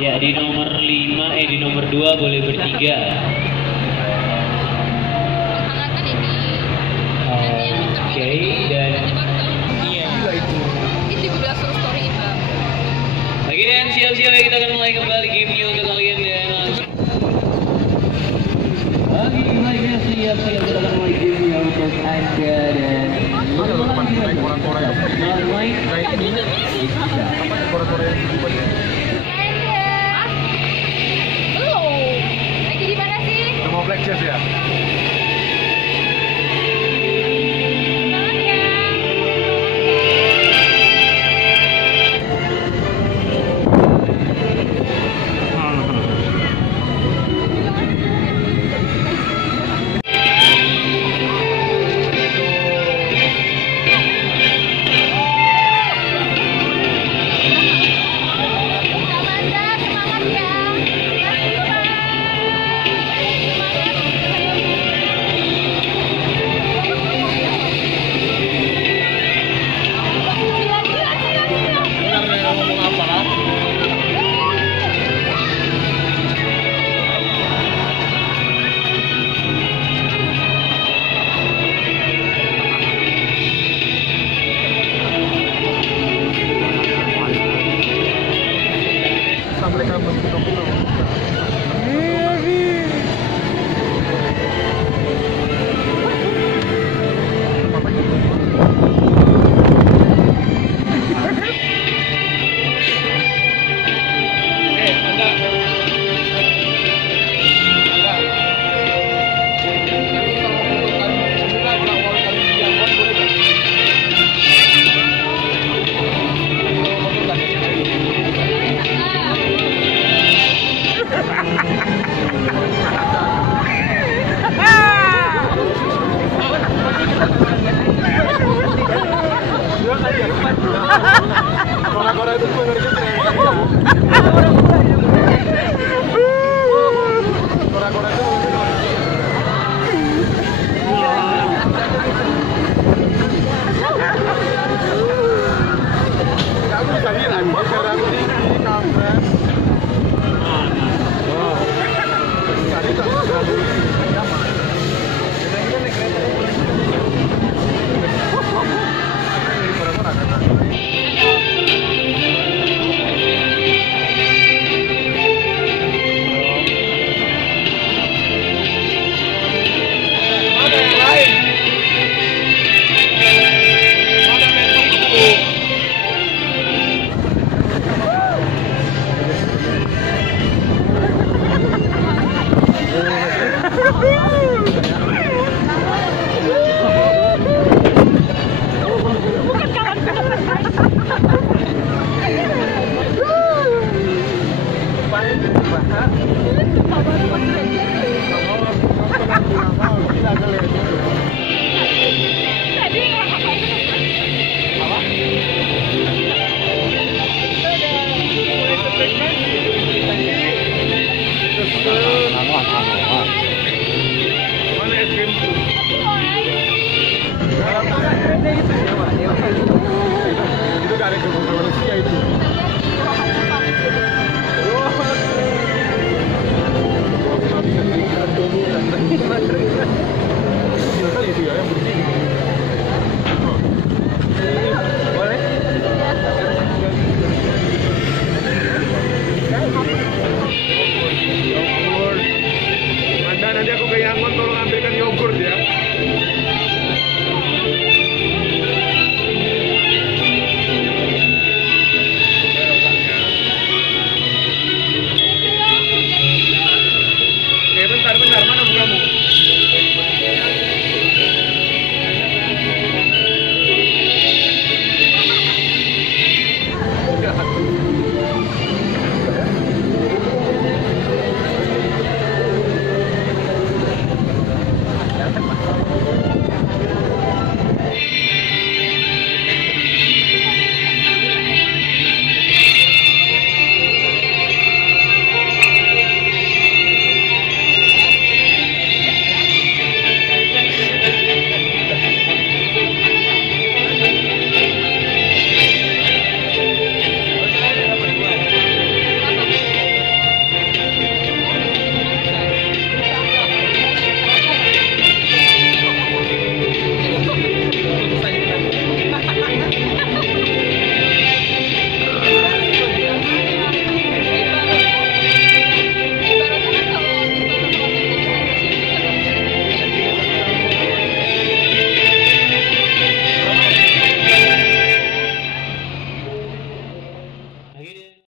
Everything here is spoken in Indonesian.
Ya, di nomor 5, di nomor 2 boleh bertiga. Hangat ini. Oke, dan Iya. Itu juga suruh story Bang. lagi dan siap-siap ya, kita akan mulai kembali gamenya untuk kalian dan langsung. Lagi siap-siap kita akan mulai gamenya untuk Anda dan Lagi di mana sih? Mau Black Chess ya? Kora-kora itu pengerjaan. Kora-kora itu kamu bisa lihat karena ini kampret. Tadi tak itu gak ada kebutuhan manusia itu. Itu ya yang begini. Boleh? Yogurt. Anda nanti aku ke Yangon tolong ambilkan yogurt ya. Bentar, mana bukamu?